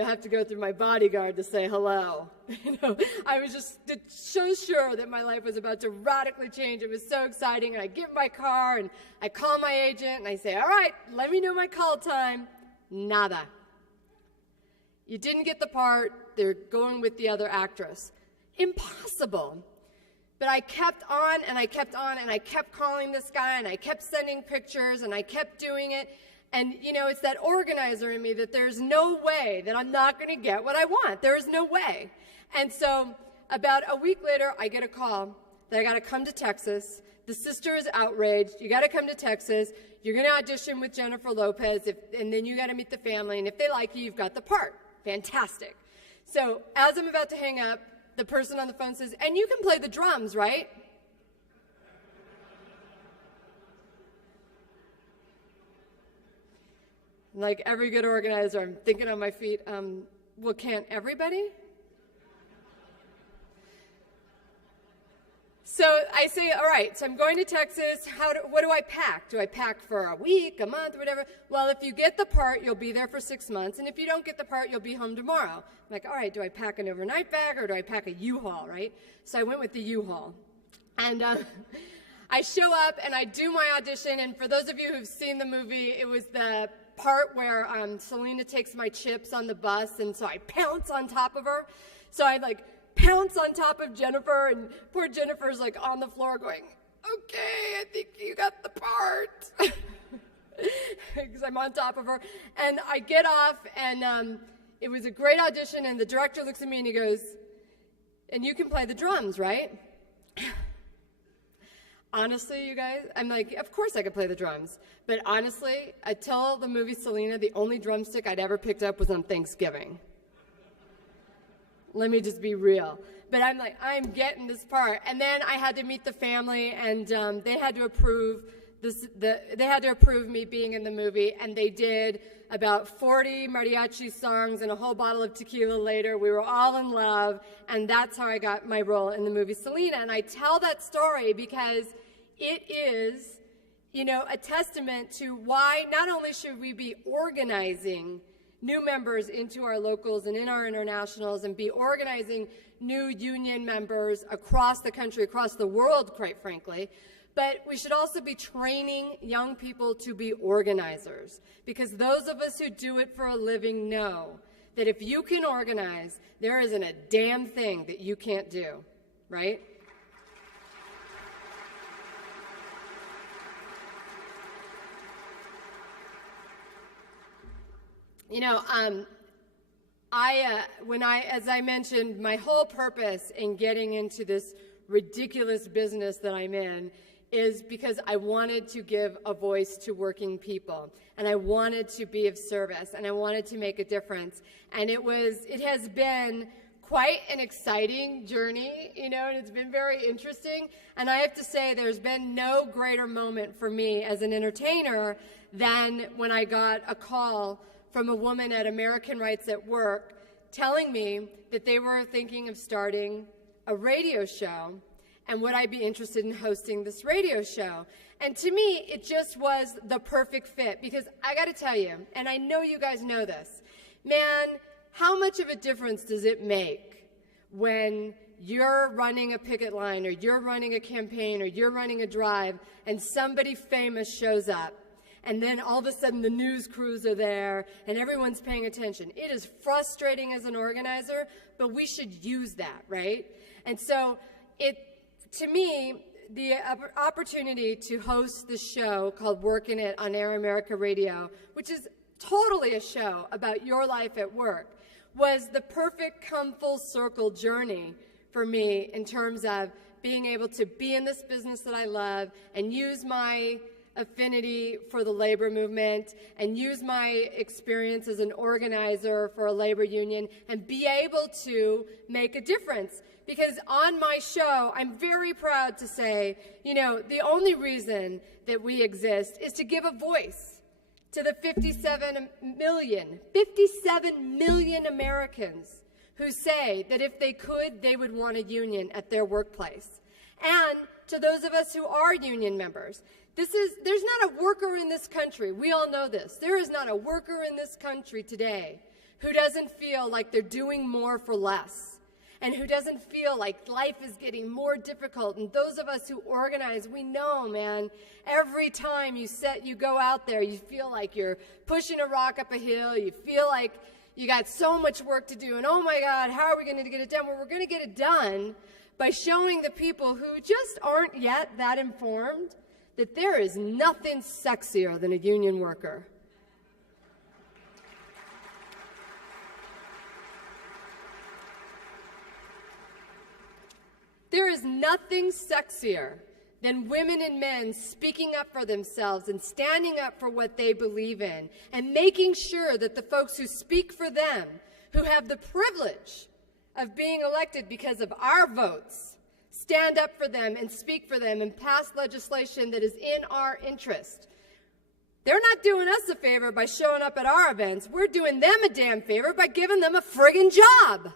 I have to go through my bodyguard to say hello. I was just so sure that my life was about to radically change. It was so exciting. And I get in my car and I call my agent and I say, all right, let me know my call time. Nada. You didn't get the part. They're going with the other actress. Impossible. But I kept on and I kept on and I kept calling this guy and I kept sending pictures and I kept doing it. And, it's that organizer in me that there's no way that I'm not going to get what I want. There is no way. And so about a week later, I get a call that I got to come to Texas. The sister is outraged. You got to come to Texas. You're going to audition with Jennifer Lopez, and then you got to meet the family. And if they like you, you've got the part. Fantastic. So as I'm about to hang up, the person on the phone says, and you can play the drums, right? Like every good organizer, I'm thinking on my feet, well, can't everybody? So I say, all right, so I'm going to Texas. What do I pack? Do I pack for a week, a month, whatever? Well, if you get the part, you'll be there for 6 months. And if you don't get the part, you'll be home tomorrow. I'm like, all right, do I pack an overnight bag or do I pack a U-Haul, right? So I went with the U-Haul. And I show up and I do my audition. And for those of you who've seen the movie, it was the part where Selena takes my chips on the bus, and so I pounce on top of her. So I pounce on top of Jennifer, and poor Jennifer's on the floor going, okay, I think you got the part. Because I'm on top of her. And I get off, and it was a great audition, and the director looks at me and he goes, and you can play the drums, right? Honestly, you guys, I'm like, of course I could play the drums. But honestly, until the movie Selena, the only drumstick I'd ever picked up was on Thanksgiving. Let me just be real. But I'm like, I'm getting this part. And then I had to meet the family, and they had to approve they had to approve me being in the movie, and they did. About 40 mariachi songs and a whole bottle of tequila later, we were all in love, and that's how I got my role in the movie Selena. And I tell that story because it is, a testament to why not only should we be organizing new members into our locals and in our internationals and be organizing new union members across the country, across the world, quite frankly, but we should also be training young people to be organizers, because those of us who do it for a living know that if you can organize, there isn't a damn thing that you can't do, right? As I mentioned, my whole purpose in getting into this ridiculous business that I'm in is because I wanted to give a voice to working people, and I wanted to be of service, and I wanted to make a difference. And it has been quite an exciting journey, and it's been very interesting. And I have to say, there's been no greater moment for me as an entertainer than when I got a call from a woman at American Rights at Work telling me that they were thinking of starting a radio show, and would I be interested in hosting this radio show? And to me, it just was the perfect fit, because I got to tell you, and I know you guys know this, man, how much of a difference does it make when you're running a picket line, or you're running a campaign, or you're running a drive, and somebody famous shows up, and then all of a sudden the news crews are there, and everyone's paying attention? It is frustrating as an organizer, but we should use that, right? And so to me, the opportunity to host this show called Workin' It on Air America Radio, which is totally a show about your life at work, was the perfect come full circle journey for me in terms of being able to be in this business that I love and use my affinity for the labor movement and use my experience as an organizer for a labor union and be able to make a difference. Because on my show, I'm very proud to say, the only reason that we exist is to give a voice to the 57 million Americans who say that if they could, they would want a union at their workplace. And to those of us who are union members, there's not a worker in this country, we all know this, there is not a worker in this country today who doesn't feel like they're doing more for less, and who doesn't feel like life is getting more difficult. And those of us who organize, we know, man, every time you go out there, you feel like you're pushing a rock up a hill, you feel like you got so much work to do, and oh my God, how are we going to get it done? Well, we're going to get it done by showing the people who just aren't yet that informed that there is nothing sexier than a union worker. There is nothing sexier than women and men speaking up for themselves and standing up for what they believe in and making sure that the folks who speak for them, who have the privilege of being elected because of our votes, stand up for them and speak for them and pass legislation that is in our interest. They're not doing us a favor by showing up at our events. We're doing them a damn favor by giving them a friggin' job.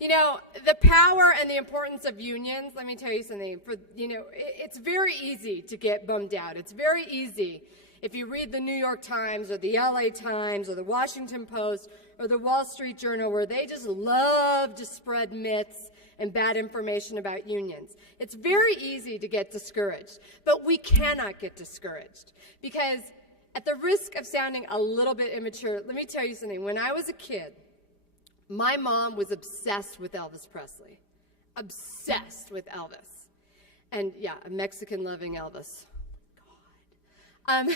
You know, the power and the importance of unions, let me tell you something. It's very easy to get bummed out. It's very easy if you read the New York Times or the LA Times or the Washington Post or the Wall Street Journal, where they just love to spread myths and bad information about unions. It's very easy to get discouraged, but we cannot get discouraged, because at the risk of sounding a little bit immature, let me tell you something. When I was a kid, my mom was obsessed with Elvis Presley. Obsessed with Elvis. And yeah, a Mexican-loving Elvis. God.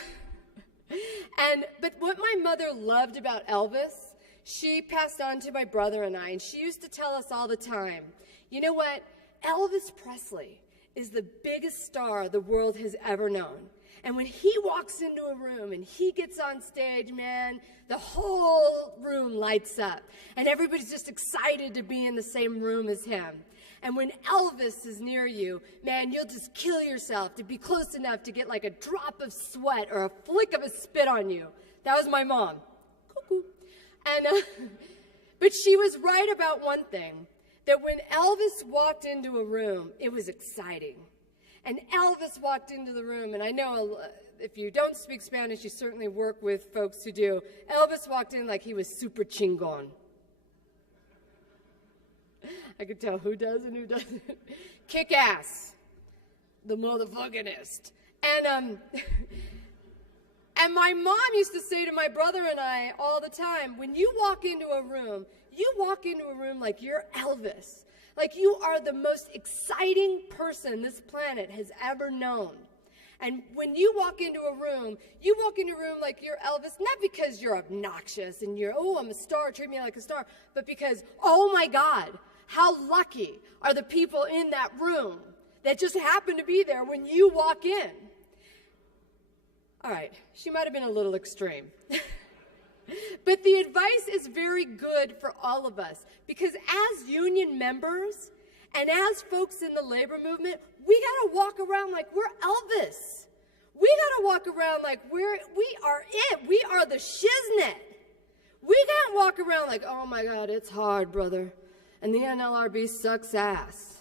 But what my mother loved about Elvis, she passed on to my brother and I, and she used to tell us all the time, you know what? Elvis Presley is the biggest star the world has ever known. And when he walks into a room and he gets on stage, man, the whole room lights up. And everybody's just excited to be in the same room as him. And when Elvis is near you, man, you'll just kill yourself to be close enough to get like a drop of sweat or a flick of a spit on you. That was my mom. Cuckoo. And, but she was right about one thing, that when Elvis walked into a room, it was exciting. And Elvis walked into the room, and I know if you don't speak Spanish, you certainly work with folks who do. Elvis walked in like he was super chingon. I could tell who does and who doesn't. Kick ass. The motherfuckinest. And my mom used to say to my brother and I all the time, when you walk into a room, you walk into a room like you're Elvis. Like you are the most exciting person this planet has ever known. And when you walk into a room, you walk into a room like you're Elvis, not because you're obnoxious and you're, oh, I'm a star, treat me like a star, but because, oh my God, how lucky are the people in that room that just happen to be there when you walk in. All right, she might have been a little extreme. But the advice is very good for all of us, because as union members and as folks in the labor movement, we got to walk around like we're Elvis. We got to walk around like we are it. We are the shiznit. We can't walk around like, oh my God, it's hard, brother, and the NLRB sucks ass.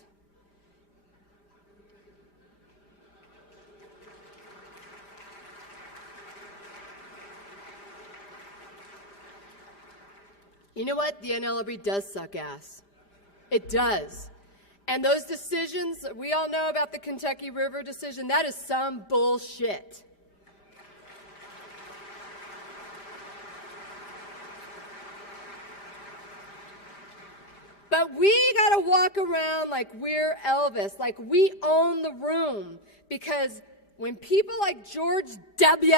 You know what? The NLRB does suck ass. It does. And those decisions, we all know about the Kentucky River decision, that is some bullshit. But we got to walk around like we're Elvis, like we own the room, because when people like George W.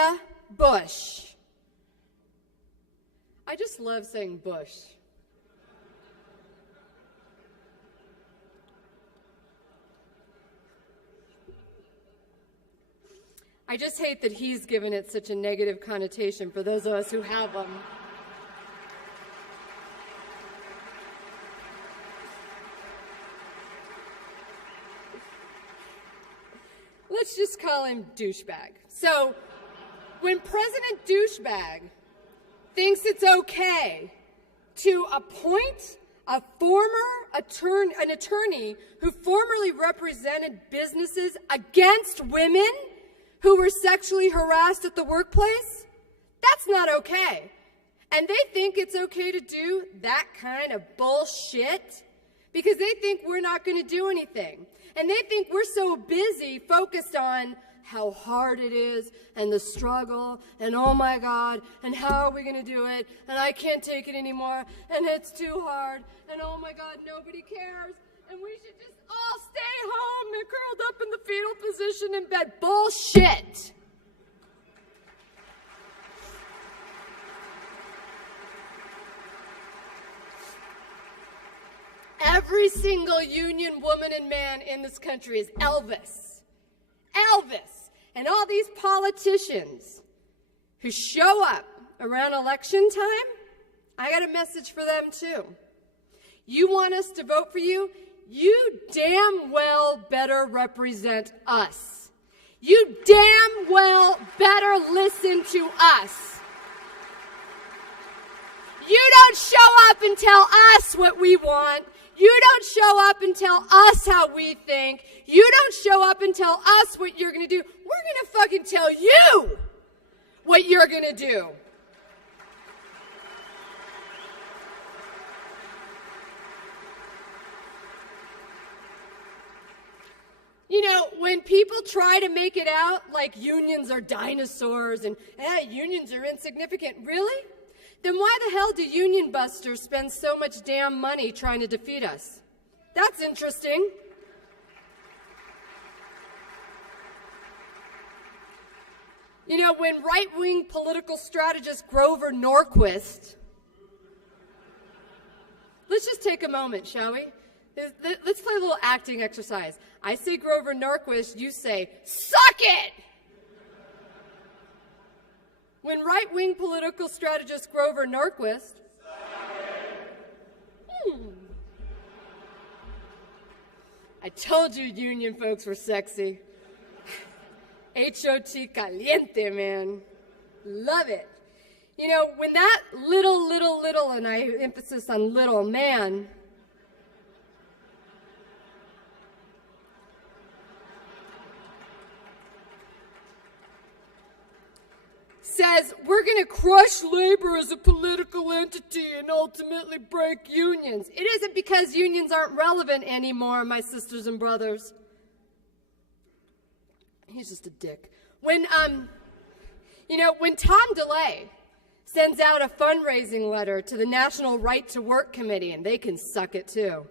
Bush, I just love saying Bush. I just hate that he's given it such a negative connotation for those of us who have them. Let's just call him douchebag. So, when President Douchebag thinks it's okay to appoint an attorney who formerly represented businesses against women who were sexually harassed at the workplace? That's not okay. And they think it's okay to do that kind of bullshit because they think we're not going to do anything. And they think we're so busy focused on how hard it is and the struggle and oh my God and how are we going to do it and I can't take it anymore and it's too hard and oh my God, nobody cares and we should just all stay home and curled up in the fetal position in bed. Bullshit. Every single union woman and man in this country is Elvis. Elvis. And all these politicians who show up around election time, I got a message for them too. You want us to vote for you? You damn well better represent us. You damn well better listen to us. You don't show up and tell us what we want. You don't show up and tell us how we think. You don't show up and tell us what you're going to do. We're going to fucking tell you what you're going to do. You know, when people try to make it out like unions are dinosaurs and unions are insignificant, really? Then why the hell do union busters spend so much damn money trying to defeat us? That's interesting. You know, when right-wing political strategist Grover Norquist, let's just take a moment, shall we? Let's play a little acting exercise. I say Grover Norquist, you say, suck it! When right-wing political strategist Grover Norquist, I told you union folks were sexy. H-O-T caliente, man. Love it. You know, when that little, and I emphasis on little man, says we're going to crush labor as a political entity and ultimately break unions. It isn't because unions aren't relevant anymore, my sisters and brothers. He's just a dick. When Tom DeLay sends out a fundraising letter to the National Right to Work Committee, and they can suck it too,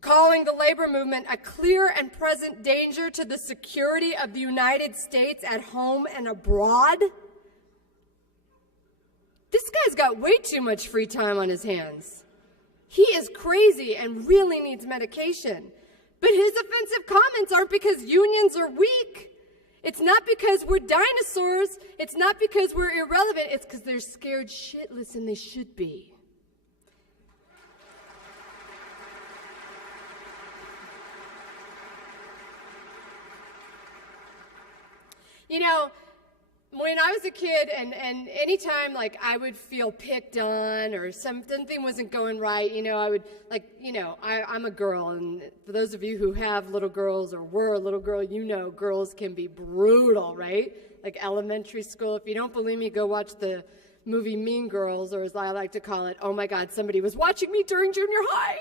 calling the labor movement a clear and present danger to the security of the United States at home and abroad, this guy's got way too much free time on his hands. He is crazy and really needs medication. But his offensive comments aren't because unions are weak. It's not because we're dinosaurs. It's not because we're irrelevant. It's because they're scared shitless and they should be. You know, when I was a kid and anytime like I would feel picked on or something wasn't going right, you know, I would I'm a girl, and for those of you who have little girls or were a little girl, you know girls can be brutal, right? Like elementary school. If you don't believe me, go watch the movie Mean Girls, or as I like to call it, oh my God, somebody was watching me during junior high.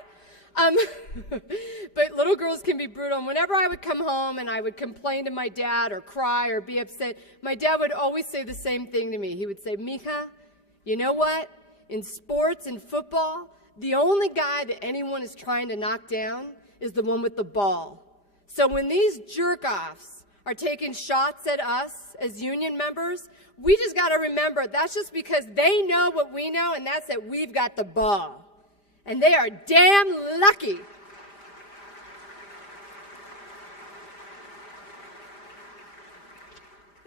But little girls can be brutal. And whenever I would come home and I would complain to my dad or cry or be upset, my dad would always say the same thing to me. He would say, Mija, you know what? In sports and football, the only guy that anyone is trying to knock down is the one with the ball. So when these jerk-offs are taking shots at us as union members, we just got to remember that's just because they know what we know, and that's that we've got the ball. And they are damn lucky.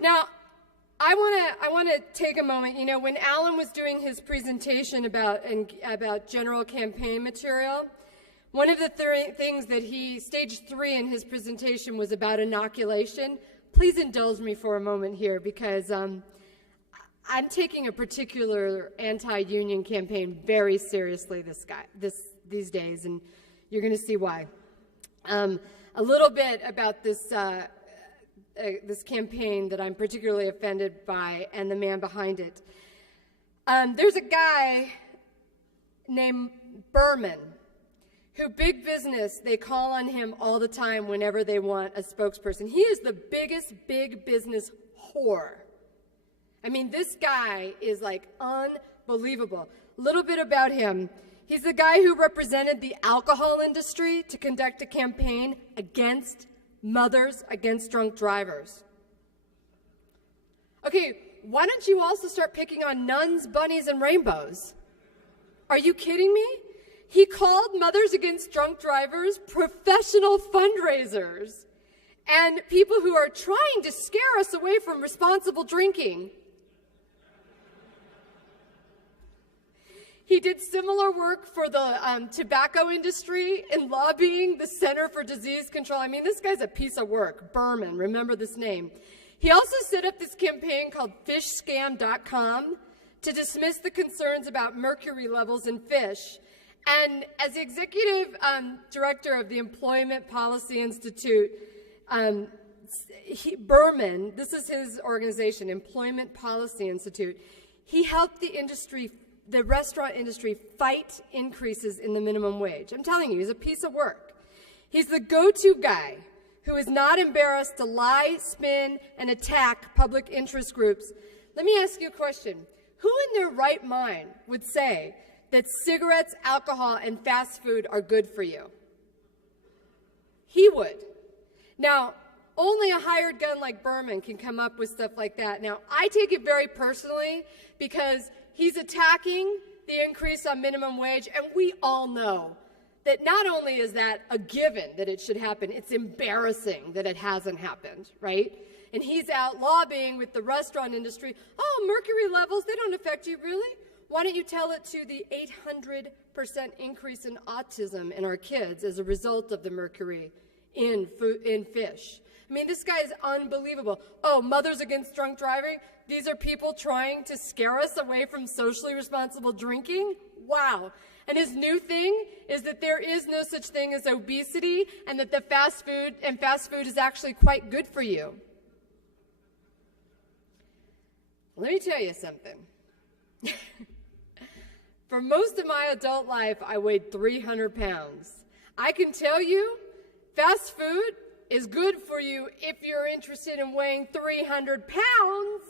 Now, I want to take a moment. You know, when Alan was doing his presentation about general campaign material, one of the things that stage 3 in his presentation was about inoculation. Please indulge me for a moment here, because I'm taking a particular anti-union campaign very seriously this these days, and you're going to see why. A little bit about this this campaign that I'm particularly offended by and the man behind it. There's a guy named Berman, who big business, they call on him all the time whenever they want a spokesperson. He is the biggest big business whore. I mean, this guy is like unbelievable. A little bit about him. He's the guy who represented the alcohol industry to conduct a campaign against mothers against drunk drivers. Okay, why don't you also start picking on nuns, bunnies, and rainbows? Are you kidding me? He called Mothers Against Drunk Drivers professional fundraisers and people who are trying to scare us away from responsible drinking. He did similar work for the tobacco industry in lobbying the Center for Disease Control. I mean, this guy's a piece of work. Berman, remember this name. He also set up this campaign called fishscam.com to dismiss the concerns about mercury levels in fish. And as the executive director of the Employment Policy Institute, Berman, this is his organization, Employment Policy Institute, he helped the restaurant industry fight increases in the minimum wage. I'm telling you, he's a piece of work. He's the go-to guy who is not embarrassed to lie, spin, and attack public interest groups. Let me ask you a question. Who in their right mind would say that cigarettes, alcohol, and fast food are good for you? He would. Now, only a hired gun like Berman can come up with stuff like that. Now, I take it very personally because he's attacking the increase on minimum wage, and we all know that not only is that a given that it should happen, it's embarrassing that it hasn't happened, right? And he's out lobbying with the restaurant industry. Oh, mercury levels, they don't affect you, really? Why don't you tell it to the 800% increase in autism in our kids as a result of the mercury in fish? I mean, this guy is unbelievable. Oh, Mothers Against Drunk Driving? These are people trying to scare us away from socially responsible drinking? Wow. And his new thing is that there is no such thing as obesity and that fast food is actually quite good for you. Let me tell you something. For most of my adult life, I weighed 300 pounds. I can tell you, fast food is good for you if you're interested in weighing 300 pounds.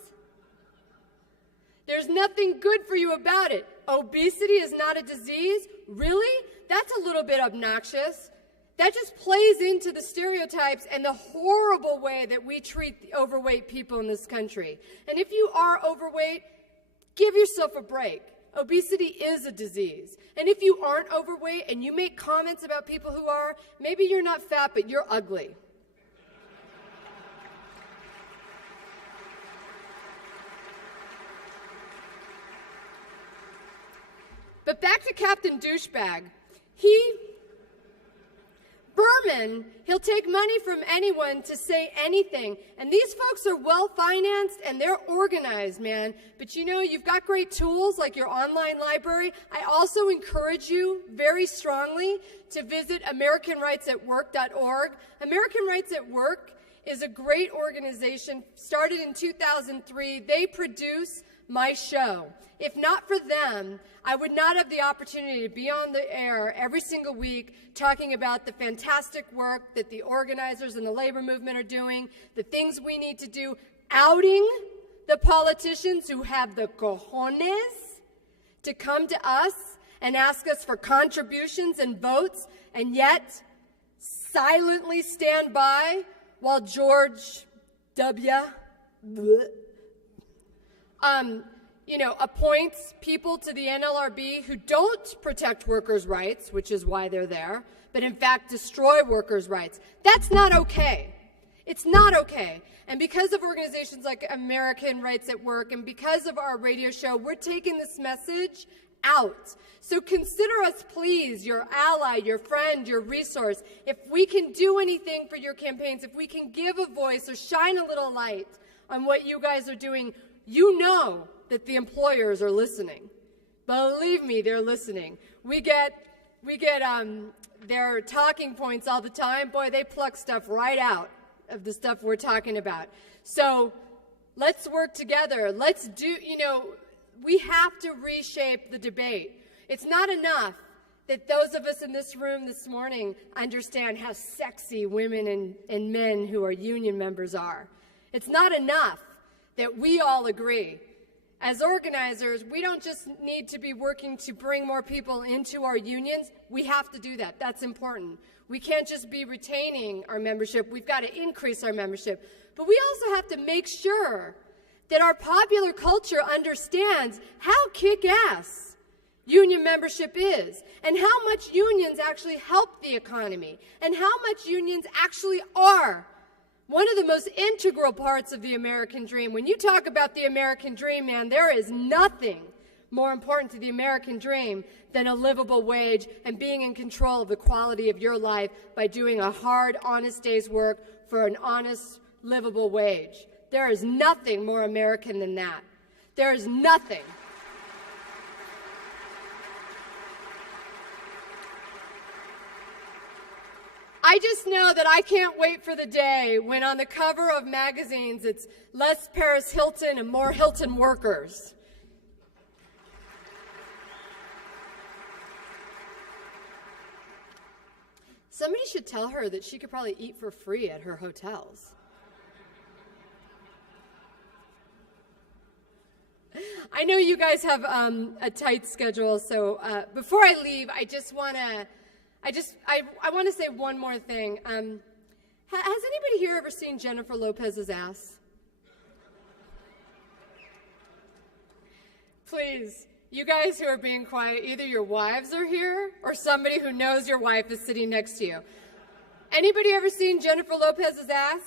There's nothing good for you about it. Obesity is not a disease? Really? That's a little bit obnoxious. That just plays into the stereotypes and the horrible way that we treat the overweight people in this country. And if you are overweight, give yourself a break. Obesity is a disease. And if you aren't overweight and you make comments about people who are, maybe you're not fat, but you're ugly. But back to Captain Douchebag. Berman, he'll take money from anyone to say anything. And these folks are well-financed and they're organized, man. But you know, you've got great tools like your online library. I also encourage you very strongly to visit AmericanRightsAtWork.org. American Rights at Work is a great organization, started in 2003. They produce my show. If not for them, I would not have the opportunity to be on the air every single week talking about the fantastic work that the organizers and the labor movement are doing, the things we need to do, outing the politicians who have the cojones to come to us and ask us for contributions and votes, and yet silently stand by while George W. Appoints people to the NLRB who don't protect workers' rights, which is why they're there, but in fact destroy workers' rights. That's not okay. It's not okay. And because of organizations like American Rights at Work and because of our radio show, we're taking this message out. So consider us, please, your ally, your friend, your resource. If we can do anything for your campaigns, if we can give a voice or shine a little light on what you guys are doing, you know that the employers are listening. Believe me, they're listening. We get their talking points all the time. Boy, they pluck stuff right out of the stuff we're talking about. So let's work together. We have to reshape the debate. It's not enough that those of us in this room this morning understand how sexy women and men who are union members are. It's not enough that we all agree. As organizers, we don't just need to be working to bring more people into our unions. We have to do that. That's important. We can't just be retaining our membership. We've got to increase our membership. But we also have to make sure that our popular culture understands how kick-ass union membership is and how much unions actually help the economy and how much unions actually are one of the most integral parts of the American dream. When you talk about the American dream, man, there is nothing more important to the American dream than a livable wage and being in control of the quality of your life by doing a hard, honest day's work for an honest, livable wage. There is nothing more American than that. There is nothing. I just know that I can't wait for the day when on the cover of magazines it's less Paris Hilton and more Hilton workers. Somebody should tell her that she could probably eat for free at her hotels. I know you guys have a tight schedule, so before I leave, I want to say one more thing. Has anybody here ever seen Jennifer Lopez's ass? Please, you guys who are being quiet, either your wives are here or somebody who knows your wife is sitting next to you. Anybody ever seen Jennifer Lopez's ass?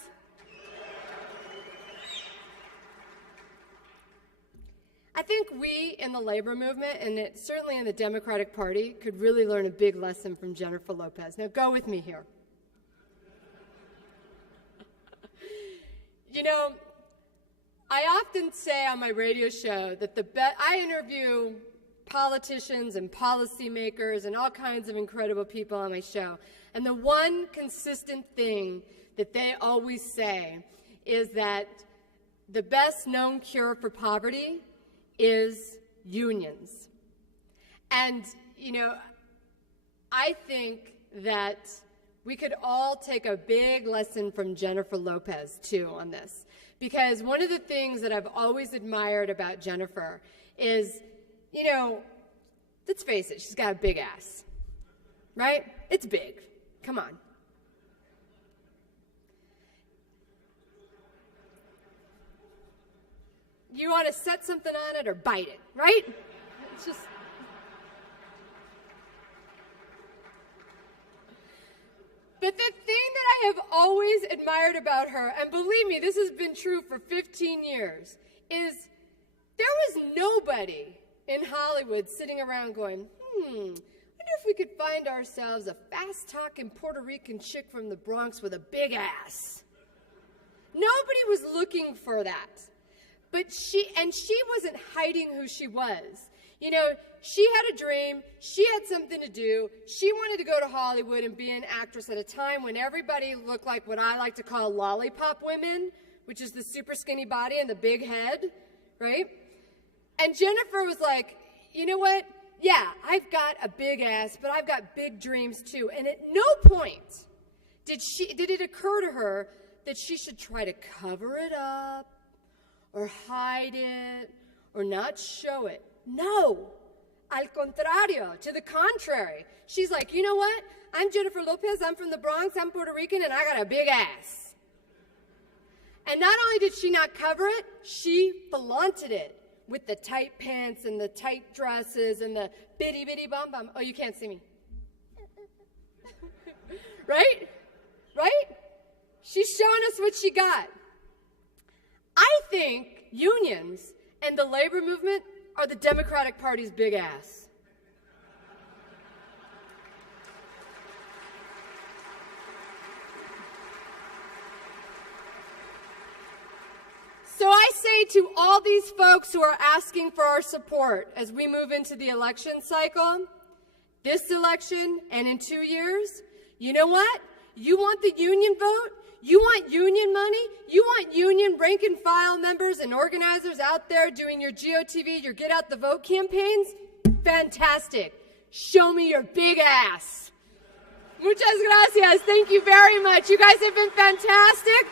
I think we in the labor movement, and certainly in the Democratic Party, could really learn a big lesson from Jennifer Lopez. Now, go with me here. You know, I often say on my radio show that I interview politicians and policymakers and all kinds of incredible people on my show, and the one consistent thing that they always say is that the best known cure for poverty is unions. And, you know, I think that we could all take a big lesson from Jennifer Lopez, too, on this. Because one of the things that I've always admired about Jennifer is, you know, let's face it, she's got a big ass, right? It's big. Come on. You want to set something on it or bite it, right? It's just... But the thing that I have always admired about her, and believe me, this has been true for 15 years, is there was nobody in Hollywood sitting around going, I wonder if we could find ourselves a fast-talking Puerto Rican chick from the Bronx with a big ass. Nobody was looking for that. But she wasn't hiding who she was. You know, she had a dream, she had something to do, she wanted to go to Hollywood and be an actress at a time when everybody looked like what I like to call lollipop women, which is the super skinny body and the big head, right? And Jennifer was like, you know what? Yeah, I've got a big ass, but I've got big dreams too. And at no point did it occur to her that she should try to cover it up, or hide it, or not show it. No, al contrario, to the contrary. She's like, you know what? I'm Jennifer Lopez, I'm from the Bronx, I'm Puerto Rican, and I got a big ass. And not only did she not cover it, she flaunted it with the tight pants and the tight dresses and the bitty bitty bum bum. Oh, you can't see me. Right? Right? She's showing us what she got. I think unions and the labor movement are the Democratic Party's big ass. So I say to all these folks who are asking for our support as we move into the election cycle, this election and in 2 years, you know what? You want the union vote? You want union money? You want union rank and file members and organizers out there doing your GOTV, your Get Out the Vote campaigns? Fantastic. Show me your big ass. Muchas gracias. Thank you very much. You guys have been fantastic.